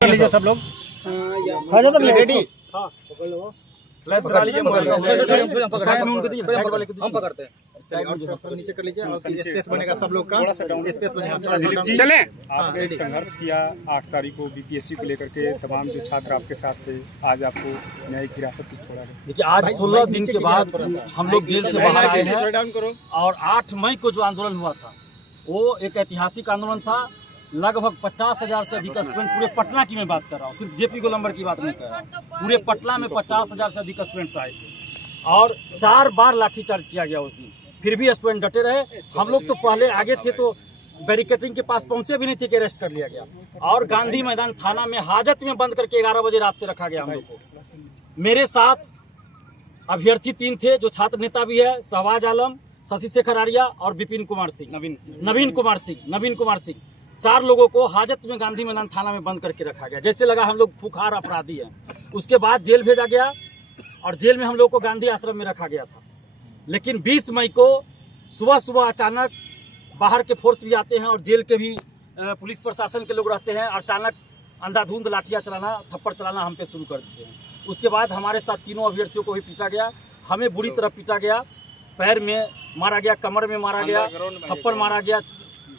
लीजिए सब लोग रेडी। प्लस करा लीजिए, हम पकड़ते हैं। नीचे कर लीजिए और स्पेस बनेगा, सब लोग का स्पेस बनेगा। चले। आपने संघर्ष किया 8 तारीख को बीपीएससी को लेकर के, तमाम जो छात्र आपके साथ थे, आज आपको न्यायिक हिरासत से छोड़ा गया। देखिए, आज 16 दिन के बाद हम लोग जेल से बाहर आए हैं और 8 मई को जो आंदोलन हुआ था वो एक ऐतिहासिक आंदोलन था। लगभग 50,000 से अधिक स्टूडेंट, पूरे पटना की मैं बात कर रहा हूँ, सिर्फ जेपी गोलंबर की बात नहीं कर रहा हूँ, पूरे पटना में 50,000 से अधिक स्टूडेंट्स आए थे और 4 बार लाठीचार्ज किया गया उस दिन। फिर भी स्टूडेंट डटे रहे। हम लोग तो पहले आगे थे तो बैरिकेडिंग के पास पहुंचे भी नहीं थे कि अरेस्ट कर लिया गया और गांधी मैदान थाना में हाजत में बंद करके 11 बजे रात से रखा गया हम लोग को। मेरे साथ अभ्यर्थी 3 थे जो छात्र नेता भी है, शहबाज आलम, शशि शेखर आर्या और विपिन कुमार सिंह, नवीन कुमार सिंह। 4 लोगों को हाजत में गांधी मैदान थाना में बंद करके रखा गया, जैसे लगा हम लोग खुखार अपराधी हैं। उसके बाद जेल भेजा गया और जेल में हम लोग को गांधी आश्रम में रखा गया था। लेकिन 20 मई को सुबह सुबह अचानक बाहर के फोर्स भी आते हैं और जेल के भी पुलिस प्रशासन के लोग रहते हैं और अचानक अंधाधुंध लाठियां चलाना, थप्पड़ चलाना हम पे शुरू कर देते हैं। उसके बाद हमारे साथ तीनों अभ्यर्थियों को भी पीटा गया, हमें बुरी तरह पीटा गया, पैर में मारा गया, कमर में मारा गया, थप्पड़ मारा गया,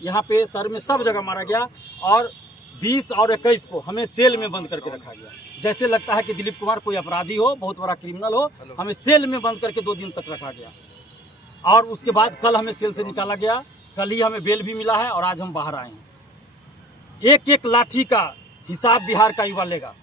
यहाँ पे सर में सब जगह मारा गया और 20 और 21 को हमें सेल में बंद करके रखा गया। जैसे लगता है कि दिलीप कुमार कोई अपराधी हो, बहुत बड़ा क्रिमिनल हो, हमें सेल में बंद करके 2 दिन तक रखा गया और उसके बाद कल हमें सेल से निकाला गया। कल ही हमें बेल भी मिला है और आज हम बाहर आए हैं। एक लाठी का हिसाब बिहार का युवा लेगा।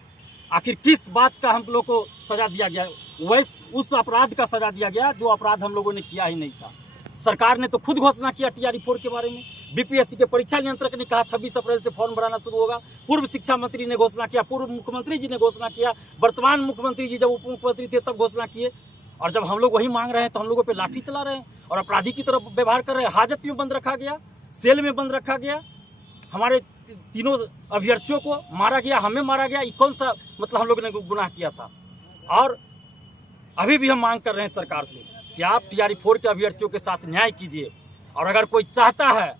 आखिर किस बात का हम लोग को सजा दिया गया? वैसे उस अपराध का सजा दिया गया जो अपराध हम लोगों ने किया ही नहीं था। सरकार ने तो खुद घोषणा किया TRE-4 के बारे में। बीपीएससी के परीक्षा नियंत्रक ने कहा 26 अप्रैल से फॉर्म भराना शुरू होगा। पूर्व शिक्षा मंत्री ने घोषणा किया, पूर्व मुख्यमंत्री जी ने घोषणा किया, वर्तमान मुख्यमंत्री जी जब उप मुख्यमंत्री थे तब घोषणा किए और जब हम लोग वही मांग रहे हैं तो हम लोगों पे लाठी चला रहे हैं और अपराधी की तरफ व्यवहार कर रहे हैं। हाजत में बंद रखा गया, सेल में बंद रखा गया, हमारे तीनों अभ्यर्थियों को मारा गया, हमें मारा गया। ये कौन सा मतलब हम लोगों ने गुनाह किया था? और अभी भी हम मांग कर रहे हैं सरकार से कि आप TRE-4 के अभ्यर्थियों के साथ न्याय कीजिए और अगर कोई चाहता है,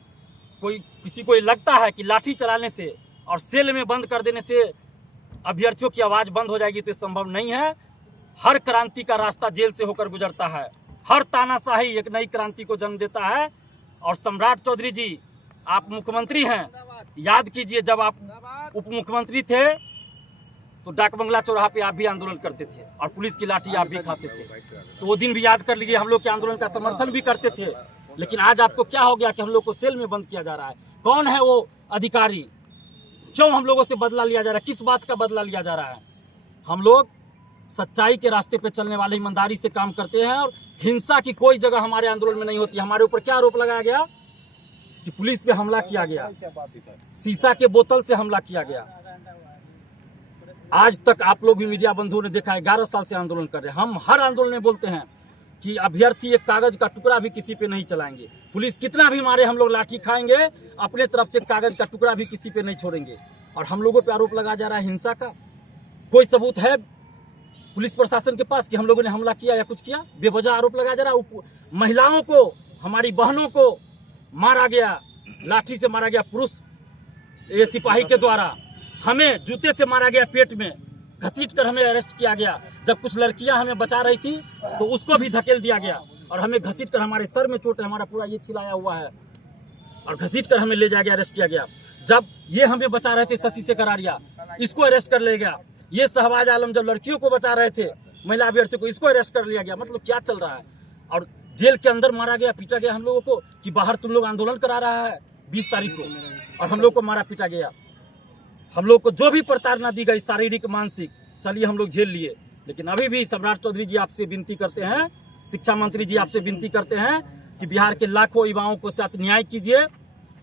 किसी को लगता है कि लाठी चलाने से और सेल में बंद कर देने से अभ्यर्थियों की आवाज़ बंद हो जाएगी तो ये संभव नहीं है। हर क्रांति का रास्ता जेल से होकर गुजरता है, हर तानाशाही एक नई क्रांति को जन्म देता है। और सम्राट चौधरी जी, आप मुख्यमंत्री हैं, याद कीजिए जब आप उप मुख्यमंत्री थे तो डाक बंगला चौराहा पे आप भी आंदोलन करते थे और पुलिस की लाठी आप भी खाते थे। तो वो दिन भी याद कर लीजिए, हम लोग के आंदोलन का समर्थन भी करते थे। लेकिन आज आपको क्या हो गया कि हम लोग को सेल में बंद किया जा रहा है? कौन है वो अधिकारी? क्यों हम लोगों से बदला लिया जा रहा है? किस बात का बदला लिया जा रहा है? हम लोग सच्चाई के रास्ते पे चलने वाले, ईमानदारी से काम करते हैं और हिंसा की कोई जगह हमारे आंदोलन में नहीं होती। हमारे ऊपर क्या आरोप लगाया गया कि पुलिस पे हमला किया गया, शीशा के बोतल से हमला किया गया। आज तक आप लोग भी मीडिया बंधुओं ने देखा है, 11 साल से आंदोलन कर रहे हैं। हम हर आंदोलन में बोलते हैं कि अभ्यर्थी एक कागज का टुकड़ा भी किसी पे नहीं चलाएंगे। पुलिस कितना भी मारे, हम लोग लाठी खाएंगे, अपने तरफ से कागज का टुकड़ा भी किसी पे नहीं छोड़ेंगे। और हम लोगों पे आरोप लगाया जा रहा है हिंसा का। कोई सबूत है पुलिस प्रशासन के पास कि हम लोगों ने हमला किया या कुछ किया? बेवजह आरोप लगाया जा रहा है। महिलाओं को, हमारी बहनों को मारा गया, लाठी से मारा गया, पुरुष सिपाही के द्वारा। हमें जूते से मारा गया, पेट में घसीट कर हमें अरेस्ट किया गया। जब कुछ लड़कियां हमें बचा रही थी तो उसको भी धकेल दिया गया और हमें घसीट कर, हमारे सर में चोट है, हमारा पूरा ये छिलाया हुआ है, और घसीट कर हमें ले जाया गया, अरेस्ट किया गया। जब ये हमें बचा रहे थे शशि शेखर आर्या, इसको अरेस्ट कर लिया गया। ये शहबाज आलम जब लड़कियों को बचा रहे थे, महिला अभ्यर्थियों को, इसको अरेस्ट कर लिया गया। मतलब क्या चल रहा है? और जेल के अंदर मारा गया, पीटा गया हम लोगों को कि बाहर तुम लोग आंदोलन करा रहा है 20 तारीख को, और हम लोग को मारा पीटा गया। हम लोग को जो भी प्रताड़ना दी गई, शारीरिक मानसिक, चलिए हम लोग झेल लिए। लेकिन अभी भी सम्राट चौधरी जी आपसे विनती करते हैं, शिक्षा मंत्री जी आपसे विनती करते हैं कि बिहार के लाखों युवाओं को साथ न्याय कीजिए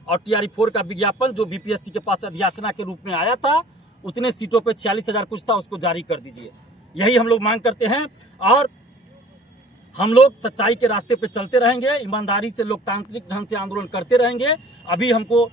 और TRE-4 का विज्ञापन जो बीपीएससी के पास अध्याचना के रूप में आया था, उतने सीटों पे 46,000 कुछ था, उसको जारी कर दीजिए। यही हम लोग मांग करते हैं और हम लोग सच्चाई के रास्ते पे चलते रहेंगे, ईमानदारी से लोकतांत्रिक ढंग से आंदोलन करते रहेंगे। अभी हमको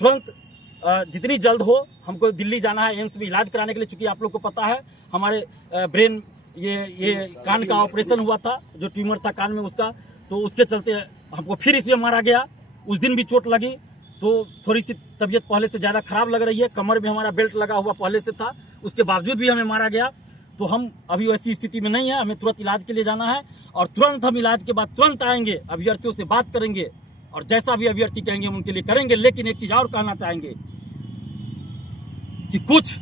तुरंत जितनी जल्द हो हमको दिल्ली जाना है एम्स में इलाज कराने के लिए, चूंकि आप लोग को पता है हमारे ब्रेन ये कान का ऑपरेशन हुआ था, जो ट्यूमर था कान में उसका, तो उसके चलते हमको फिर इसमें मारा गया। उस दिन भी चोट लगी तो थोड़ी सी तबीयत पहले से ज़्यादा खराब लग रही है, कमर में हमारा बेल्ट लगा हुआ पहले से था, उसके बावजूद भी हमें मारा गया। तो हम अभी वैसी स्थिति में नहीं है, हमें तुरंत इलाज के लिए जाना है और तुरंत हम इलाज के बाद तुरंत आएंगे, अभ्यर्थियों से बात करेंगे और जैसा भी अभ्यर्थी कहेंगे हम उनके लिए करेंगे। लेकिन एक चीज़ और कहना चाहेंगे कि कुछ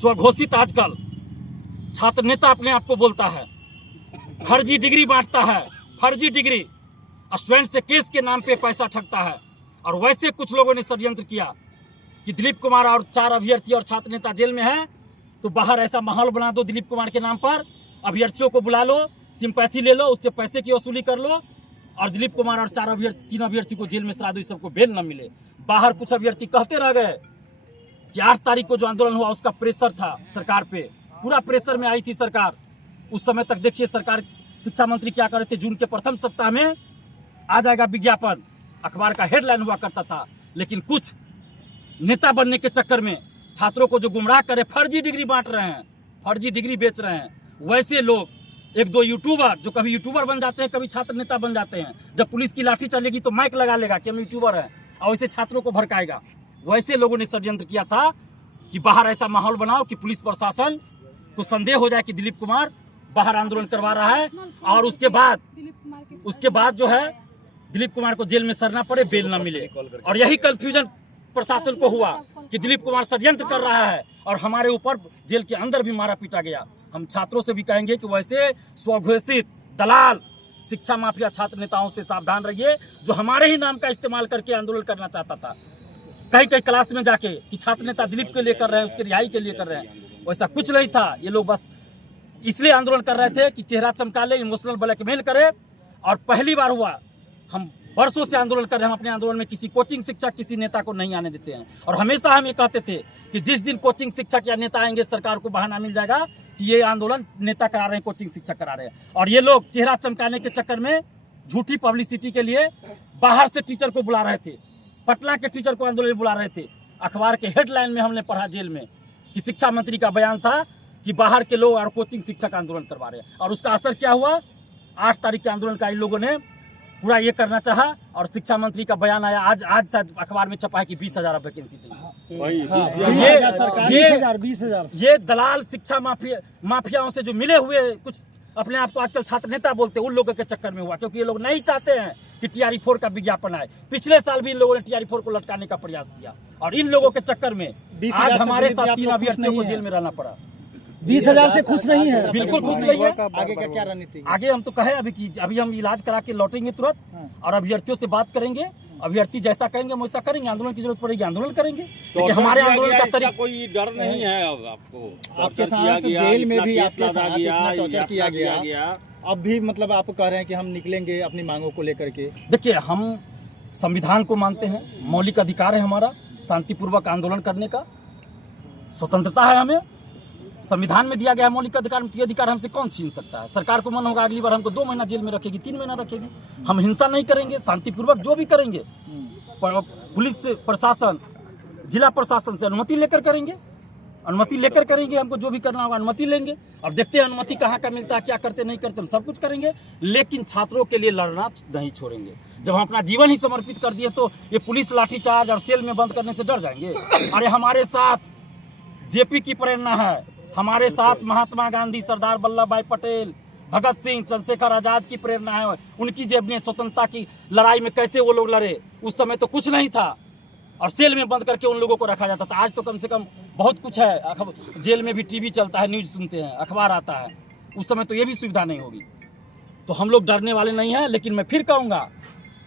स्वघोषित आजकल छात्र नेता अपने आप को बोलता है, फर्जी डिग्री बांटता है, फर्जी डिग्री स्टूडेंट से केस के नाम पे पैसा ठगता है। और वैसे कुछ लोगों ने षड्यंत्र किया कि दिलीप कुमार और 4 अभ्यर्थी और छात्र नेता जेल में हैं, तो बाहर ऐसा माहौल बना दो दिलीप कुमार के नाम पर, अभ्यर्थियों को बुला लो, सिंपैथी ले लो, उससे पैसे की वसूली कर लो और दिलीप कुमार और 3 अभ्यर्थी को जेल में सरा दो, इस सबको बेल न मिले। बाहर कुछ अभ्यर्थी कहते रह गए कि 8 तारीख को जो आंदोलन हुआ उसका प्रेशर था सरकार पे, पूरा प्रेशर में आई थी सरकार। उस समय तक देखिए सरकार, शिक्षा मंत्री क्या कर रहे थे, जून के प्रथम सप्ताह में आ जाएगा विज्ञापन, अखबार का हेडलाइन हुआ करता था। लेकिन कुछ नेता बनने के चक्कर में छात्रों को जो गुमराह करे, फर्जी डिग्री बांट रहे हैं, फर्जी डिग्री बेच रहे हैं। वैसे लोग, 1-2 यूट्यूबर जो कभी यूट्यूबर बन जाते हैं, कभी छात्र नेता बन जाते हैं, जब पुलिस की लाठी चलेगी तो माइक लगा लेगा कि हम यूट्यूबर हैं और वैसे छात्रों को भड़काएगा। वैसे लोगों ने षड्यंत्र किया था कि बाहर ऐसा माहौल बनाओ कि पुलिस प्रशासन को संदेह हो जाए कि दिलीप कुमार बाहर आंदोलन करवा रहा है और उसके बाद जो है दिलीप कुमार को जेल में सरना पड़े, बेल न मिले। और यही कंफ्यूजन प्रशासन को हुआ कि दिलीप कुमार षड्यंत्र कर रहा है और हमारे ऊपर जेल के अंदर भी मारा पीटा गया। हम छात्रों से भी कहेंगे कि वैसे स्वघोषित दलाल शिक्षा माफिया छात्र नेताओं से सावधान रहिए, जो हमारे ही नाम का इस्तेमाल करके आंदोलन करना चाहता था कहीं कहीं क्लास में जाके कि छात्र नेता दिलीप के लिए कर रहे हैं, उसके रिहाई के लिए कर रहे हैं। वैसा कुछ नहीं था, ये लोग बस इसलिए आंदोलन कर रहे थे कि चेहरा चमका ले, इमोशनल ब्लैकमेल करे। और पहली बार हुआ, हम वर्षों से आंदोलन कर रहे हैं, हम अपने आंदोलन में किसी कोचिंग शिक्षक, किसी नेता को नहीं आने देते हैं। और हमेशा हम ये कहते थे कि जिस दिन कोचिंग शिक्षक या नेता आएंगे, सरकार को बहाना मिल जाएगा कि ये आंदोलन नेता करा रहे हैं, कोचिंग शिक्षक करा रहे हैं। और ये लोग चेहरा चमकाने के चक्कर में झूठी पब्लिसिटी के लिए बाहर से टीचर को बुला रहे थे, पटना के टीचर को आंदोलन बुला रहे थे। अखबार के हेडलाइन में हमने पढ़ा जेल में कि शिक्षा मंत्री का बयान था कि बाहर के लोग और कोचिंग शिक्षक आंदोलन करवा रहे हैं। और उसका असर क्या हुआ, 8 तारीख के आंदोलन का इन लोगों ने पूरा ये करना चाहा और शिक्षा मंत्री का बयान आया। आज शायद अखबार में छपा है कि 20,000 वैकेंसी थी। ये दलाल शिक्षा माफियाओं से जो मिले हुए, कुछ अपने आप को आजकल छात्र नेता बोलते हैं, उन लोगों के चक्कर में हुआ, क्योंकि ये लोग नहीं चाहते हैं कि TRE4 का विज्ञापन आए। पिछले साल भी इन लोगों ने TRE4 को लटकाने का प्रयास किया और इन लोगों के चक्कर में आज हमारे साथ 3 अभ्यर्थियों को जेल में रहना पड़ा। 20,000 से खुश नहीं है, बिल्कुल खुश नहीं है। आगे का क्या रणनीति? आगे हम तो कहे अभी हम इलाज करा के लौटेंगे तुरंत और अभ्यर्थियों से बात करेंगे। अभ्यर्थी जैसा कहेंगे हम वैसा करेंगे, आंदोलन की जरूरत पड़ेगी आंदोलन करेंगे। तो हमारे आंदोलन का तरीका, कोई डर नहीं है अब आपको? आपके साथ जेल में भी आपके साथ इतना टॉर्चर किया गया, अब भी मतलब आप कह रहे हैं कि हम निकलेंगे अपनी मांगों को लेकर के। देखिए, हम संविधान को मानते हैं, मौलिक अधिकार है हमारा शांतिपूर्वक आंदोलन करने का, स्वतंत्रता है हमें, संविधान में दिया गया है मौलिक अधिकार। ये अधिकार हमसे कौन छीन सकता है? सरकार को मन होगा अगली बार हमको 2 महीना जेल में रखेगी, 3 महीना रखेगी। हम हिंसा नहीं करेंगे, शांतिपूर्वक जो भी करेंगे पुलिस से, प्रशासन, जिला प्रशासन से अनुमति लेकर करेंगे, अनुमति लेकर करेंगे। हमको जो भी करना होगा अनुमति लेंगे। अब देखते हैं अनुमति कहाँ का मिलता है, क्या करते नहीं करते, हम सब कुछ करेंगे। लेकिन छात्रों के लिए लड़ना नहीं छोड़ेंगे। जब हम अपना जीवन ही समर्पित कर दिए तो ये पुलिस लाठीचार्ज और सेल में बंद करने से डर जाएंगे? अरे हमारे साथ जेपी की प्रेरणा है, हमारे साथ महात्मा गांधी, सरदार वल्लभ भाई पटेल, भगत सिंह, चंद्रशेखर आजाद की प्रेरणा है। उनकी जेब में स्वतंत्रता की लड़ाई में कैसे वो लोग लड़े, उस समय तो कुछ नहीं था और सेल में बंद करके उन लोगों को रखा जाता था। आज तो कम से कम बहुत कुछ है, जेल में भी टीवी चलता है, न्यूज सुनते हैं, अखबार आता है। उस समय तो ये भी सुविधा नहीं होगी। तो हम लोग डरने वाले नहीं हैं। लेकिन मैं फिर कहूँगा,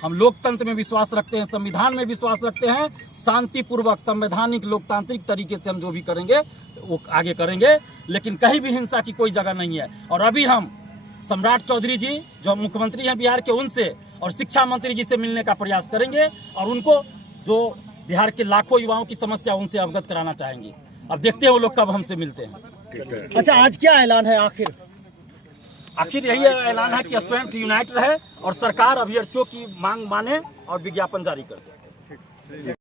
हम लोकतंत्र में विश्वास रखते हैं, संविधान में विश्वास रखते हैं। शांतिपूर्वक, संवैधानिक, लोकतांत्रिक तरीके से हम जो भी करेंगे वो आगे करेंगे। लेकिन कहीं भी हिंसा की कोई जगह नहीं है। और अभी हम सम्राट चौधरी जी जो मुख्यमंत्री हैं बिहार के, उनसे और शिक्षा मंत्री जी से मिलने का प्रयास करेंगे और उनको जो बिहार के लाखों युवाओं की समस्या उनसे अवगत कराना चाहेंगे। अब देखते हैं वो लोग कब हमसे मिलते हैं। अच्छा, आज क्या ऐलान है? आखिर यही ऐलान है कि स्टूडेंट यूनाइट रहे और सरकार अभ्यर्थियों की मांग माने और विज्ञापन जारी कर दे।